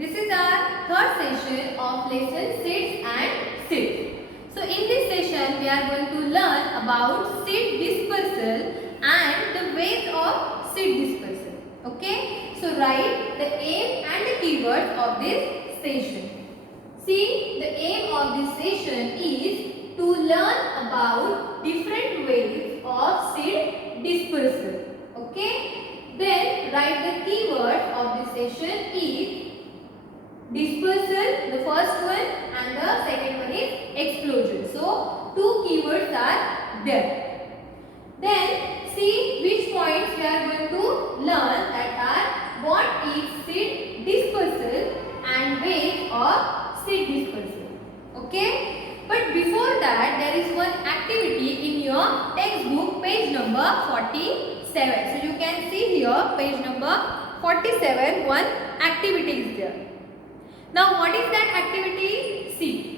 This is our third session of lesson seeds and seeds. So in this session we are going to learn about seed dispersal and the ways of seed dispersal. Okay. So write the aim and the keywords of this session. See, the aim of this session is to learn about different ways of seed dispersal. Okay. Then write the keywords of this session is dispersal, the first one, and the second one is explosion. So, two keywords are there. Then, see which points we are going to learn, that are what is seed dispersal and ways of seed dispersal. Okay? But before that, there is one activity in your textbook, page number 47. So, you can see here, page number 47, one activity is there. Now what is that activity? See,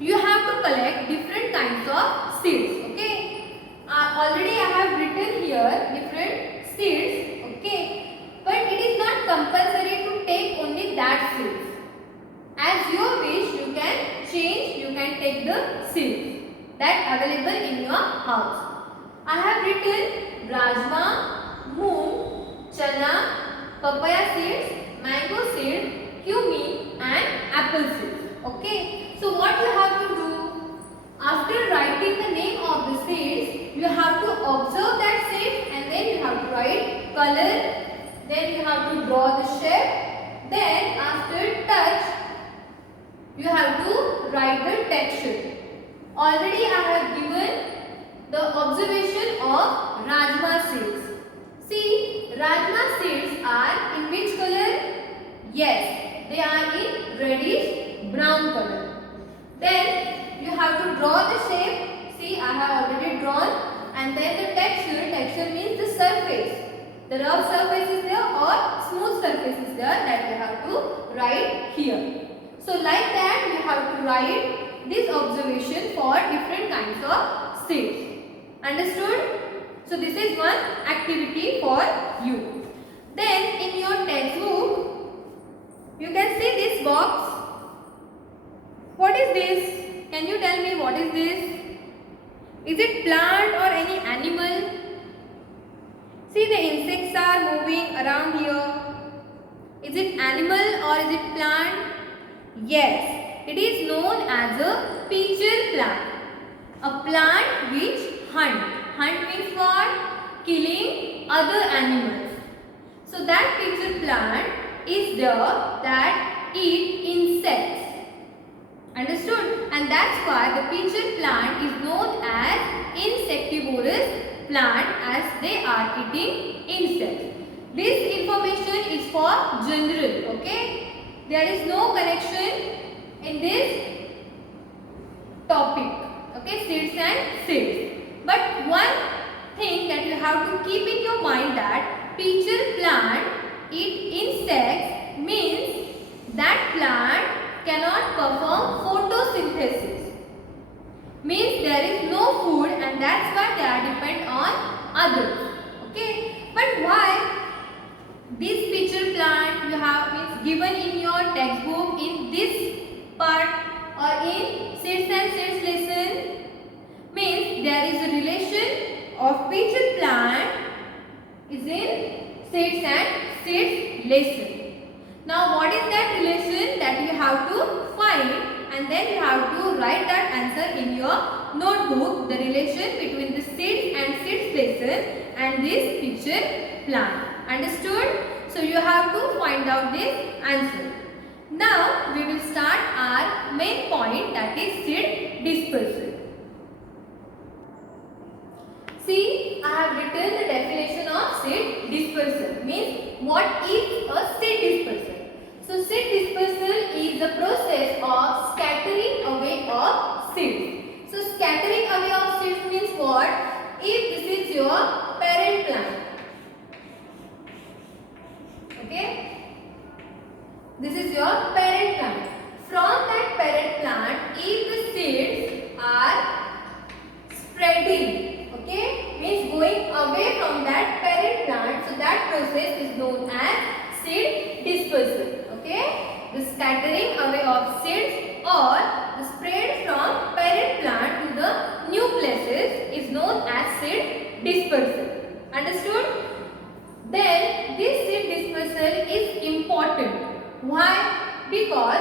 you have to collect different kinds of seeds. Okay, already I have written here different seeds. Okay, but it is not compulsory to take only that seeds. As you wish, you can change, you can take the seeds that available in your house. I have written rajma, moong, chana, papaya seeds, mango seeds, cumin and apple seeds. Okay. So what you have to do, after writing the name of the seeds, you have to observe that seed and then you have to write color, then you have to draw the shape, then after touch, you have to write the texture. Already I have given the observation of rajma seeds. See, rajma seeds are in which color? Yes, they are in reddish brown color. Then you have to draw the shape. See, I have already drawn. And then the texture. Texture means the surface. The rough surface is there or smooth surface is there, that you have to write here. So like that you have to write this observation for different kinds of seeds. Understood? So this is one activity for you. Then in your textbook, you can see this box. What is this? Can you tell me what is this? Is it plant or any animal? See, the insects are moving around here. Is it animal or is it plant? Yes, it is known as a pitcher plant. A plant which hunt. Hunt means what? Killing other animals. So that pitcher plant is there that eat insects. Understood? And that's why the pitcher plant is known as insectivorous plant, as they are eating insects. This information is for general. Okay? There is no connection in this topic. Okay? Seeds and seeds. But one thing that you have to keep in your mind, that pitcher plant eat insects means that plant cannot perform photosynthesis. Means there is no food and that's why they are dependent on others. Okay. But why this pitcher plant you have is given in your textbook in this part or in seeds and seeds lesson? Means there is a relation of pitcher plant is in seeds and seeds lesson. Now what is that relation that you have to find, and then you have to write that answer in your notebook, the relation between the seeds and seeds lesson and this pitcher plant. Understood? So you have to find out this answer. Now we will start our main point, that is seed dispersal. See, I have written the definition of seed dispersal. Means what is a seed dispersal? So seed dispersal is the process of scattering away of seeds. So scattering away of seeds means what? If this is your parent plant. Okay? This is your parent plant. From that parent plant, if the seeds are spreading, okay, means going away from that parent plant, so that process is known as seed dispersal. Okay. scattering away of seeds or the spread from parent plant to the new places is known as seed dispersal. Understood? Then this seed dispersal is important. Why? Because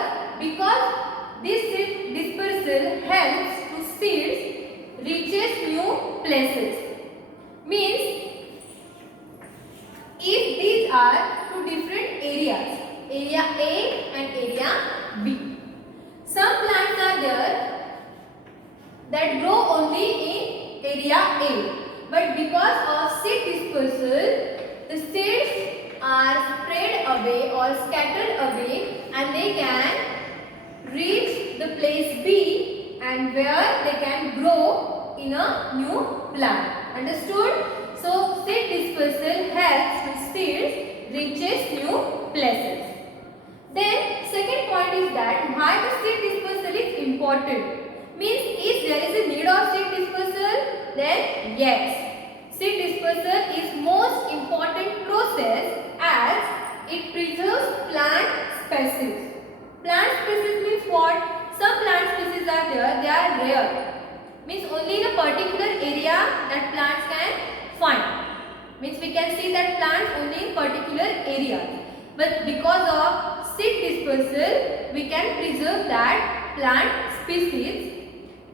this seed dispersal helps to seeds reaches new places. Means if these are two different areas, area A and area B. Some plants are there that grow only in area A, but because of seed dispersal, the seeds are spread away or scattered away and they can reach the place B and where they can grow in a new plant. Understood? So seed dispersal helps to seeds reaches new places. Then second point is that why the seed dispersal is important. Means if there is a need of seed dispersal, then yes. Seed dispersal is most important process as it preserves plant species. Plant species means what? Some plant species are there, they are rare. Means only in a particular area that plants can find. Means we can see that plants only in particular areas. But because of seed dispersal, we can preserve that plant species.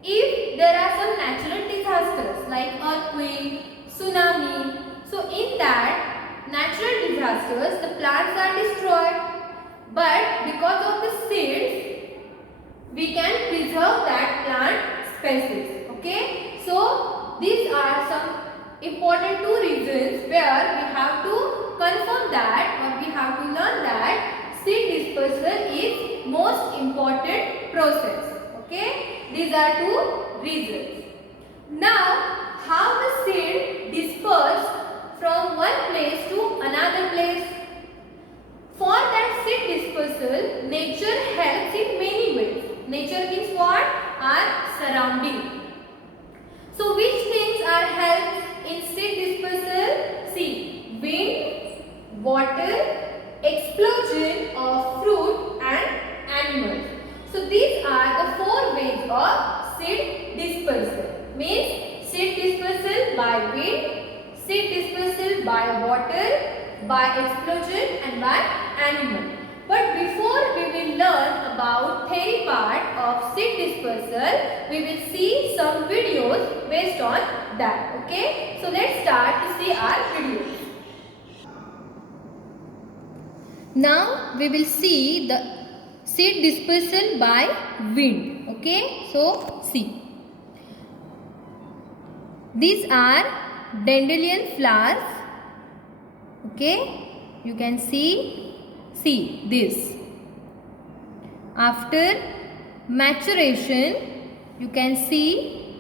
If there are some natural disasters like earthquake, tsunami, so in that natural disasters, the plants are destroyed. But because of the seeds, we can preserve that plant species. Okay? So these are some important two reasons where we have to confirm that or we have to learn that seed dispersal is most important process. Okay? These are two reasons. Now, how the seed dispersed from one place to another place? For that seed dispersal, nature helps in many ways. Nature means what? Our surrounding. So which things are helped in seed dispersal? See, wind, water, explosion of fruit and animals. So these are the four ways of seed dispersal. Means seed dispersal by wind, seed dispersal by water, by explosion and by animal. But before we will learn about theory part of seed dispersal, we will see some videos based on that. Okay? So let's start to see our videos. Now we will see the seed dispersal by wind. Okay? So see. These are dandelion flowers. Okay? You can see this. After maturation, you can see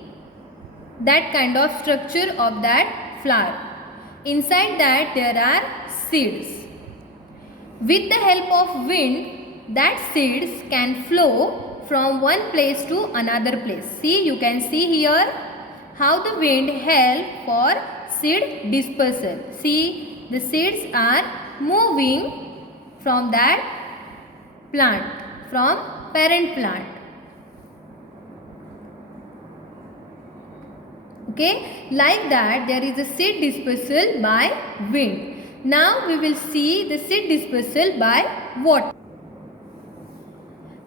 that kind of structure of that flower. Inside that there are seeds. With the help of wind, that seeds can flow from one place to another place. See, you can see here how the wind helps for seed dispersal. See, the seeds are moving from that plant, from parent plant. Okay, like that there is a seed dispersal by wind. Now we will see the seed dispersal by water.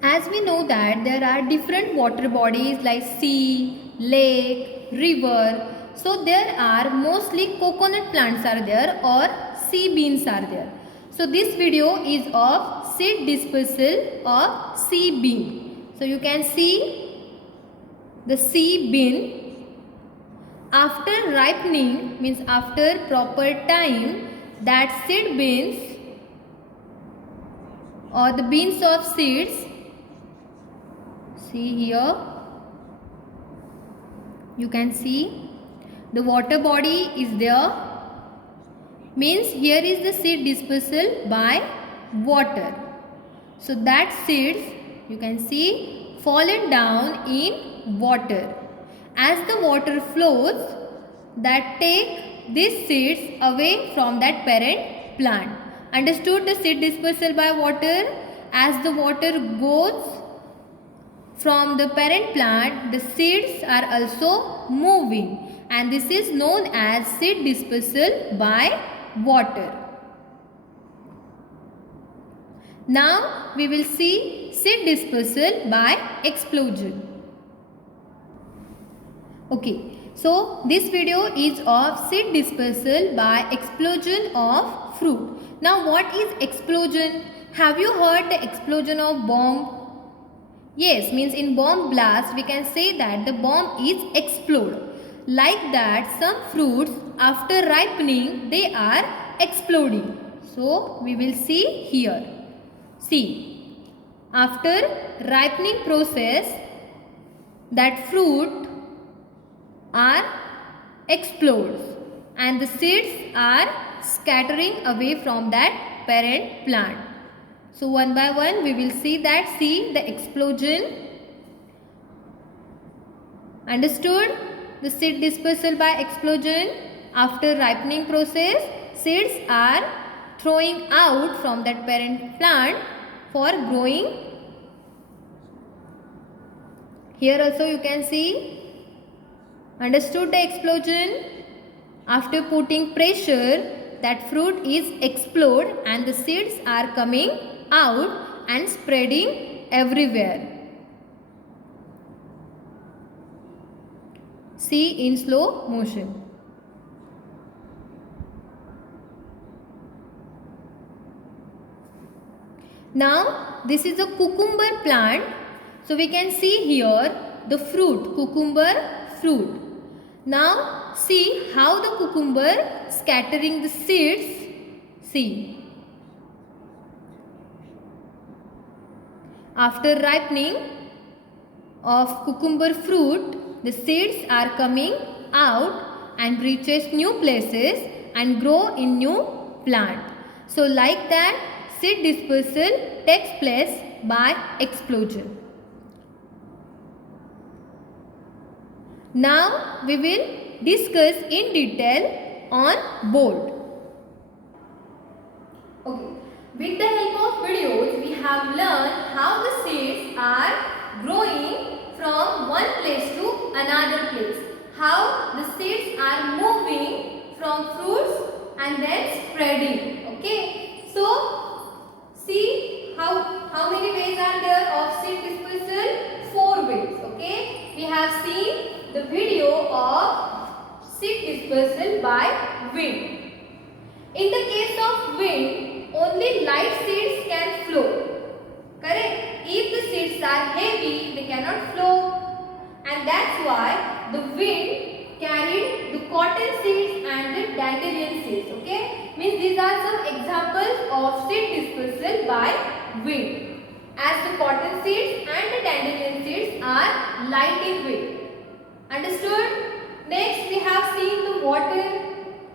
As we know that there are different water bodies like sea, lake, river. So there are mostly coconut plants are there or sea beans are there. So this video is of seed dispersal of sea bean. So you can see the sea bean. After ripening, means after proper time, that seed beans or the beans of seeds, see here, you can see the water body is there. Means here is the seed dispersal by water. So that seeds, you can see, fallen down in water. As the water flows, that take these seeds away from that parent plant. Understood the seed dispersal by water? as the water goes from the parent plant, the seeds are also moving, and this is known as seed dispersal by water. Now we will see seed dispersal by explosion. Okay, so this video is of seed dispersal by explosion of fruit. Now what is explosion? Have you heard the explosion of bomb? Yes, means in bomb blast we can say that the bomb is explode. Like that, some fruits after ripening they are exploding. So we will see here. See, after ripening process, that fruit are explodes and the seeds are scattering away from that parent plant. So one by one we will see that. See the explosion. Understood? The seed dispersal by explosion. After ripening process, seeds are throwing out from that parent plant for growing. Here also you can see. Understood the explosion? After putting pressure, that fruit is explode and the seeds are coming out and spreading everywhere. See in slow motion. Now this is a cucumber plant. So we can see here the fruit, cucumber fruit. Now see how the cucumber scattering the seeds. See. After ripening of cucumber fruit, the seeds are coming out and reaches new places and grow in new plant. So like that, seed dispersal takes place by explosion. Now we will discuss in detail on board. Okay. With the help of videos, we have learned how the seeds are growing from one place to another place. How the seeds are moving from fruits and then spreading. Okay. So see how many ways are there of seed dispersal? 4 ways. Okay. We have seen the video of seed dispersal by wind. In the case of wind, only light seeds can flow. Correct? If the seeds are heavy, they cannot flow. And that's why the wind carried the cotton seeds and the dandelion seeds. Okay? Means these are some examples of seed dispersal by wind. As the cotton seeds and the dandelion seeds are light in weight. Understood? Next we have seen the water.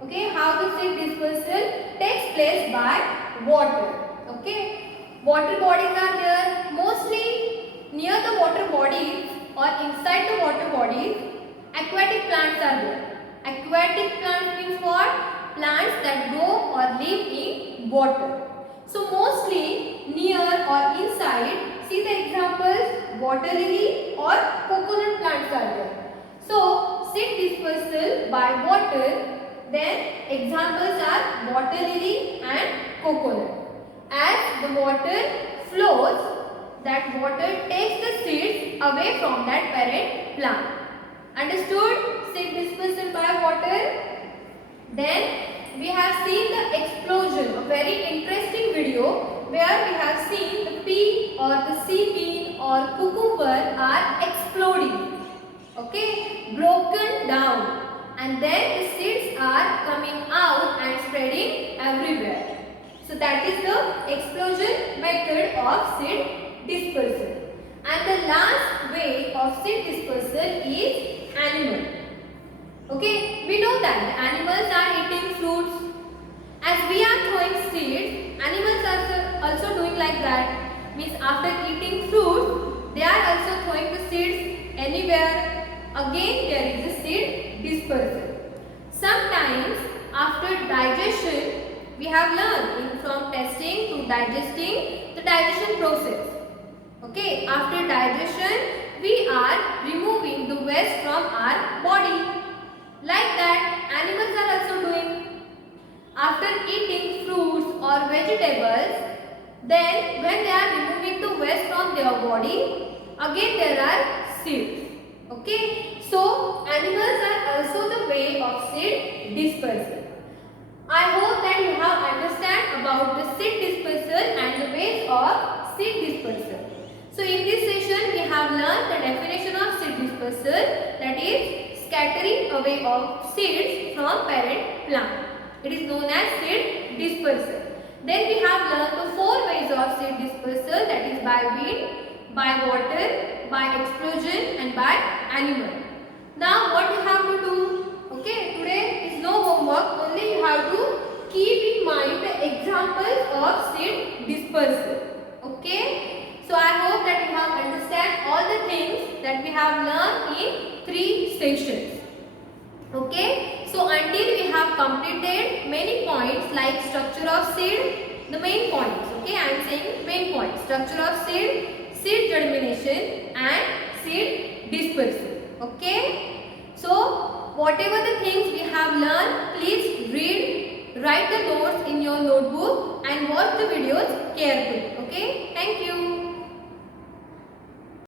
Okay, how the seed dispersal takes place by water. Okay, water bodies are there. Mostly near the water bodies or inside the water bodies, aquatic plants are there. Aquatic plants means what? Plants that grow or live in water. So mostly near or inside, see the examples, water lily or coconut plants are there. So seed dispersal by water. Then examples are water lily and coconut. As the water flows, that water takes the seeds away from that parent plant. Understood? Seed dispersal by water. Then we have seen the explosion, a very interesting video where we have seen the pea or the sea bean or cucumber are exploding. Okay, broken down. And then the seeds are coming out and spreading everywhere. So that is the explosion method of seed dispersal. And the last way of seed dispersal is animal. Okay, we know that animals are eating fruits. As we are throwing seeds, animals are also doing like that. Means after eating fruit, they are also throwing the seeds anywhere. Again there is a seed dispersal. Sometimes after digestion, we have learned from testing to digesting, the digestion process. Okay, after digestion, we are removing the waste from our body. Like that, animals are also doing. After eating fruits or vegetables, then when they are removing the waste from their body, again there are seeds. Okay, so animals are also the way of seed dispersal. I hope that you have understand about the seed dispersal and the ways of seed dispersal. So in this session we have learned the definition of seed dispersal, that is scattering away of seeds from parent plant. It is known as seed dispersal. Then we have learned the 4 ways of seed dispersal, that is by wind, by water, by explosion and by animal. Now what you have to do? Okay, today is no homework, only you have to keep in mind the examples of seed dispersal. Okay, so I hope that you have understand all the things that we have learned in 3 sessions. Okay, so until we have completed many points like structure of seed, the main points. Okay, I am saying main points: structure of seed, seed germination and seed dispersal. Okay, so whatever the things we have learned, please read, write the notes in your notebook and watch the videos carefully. Okay, thank you.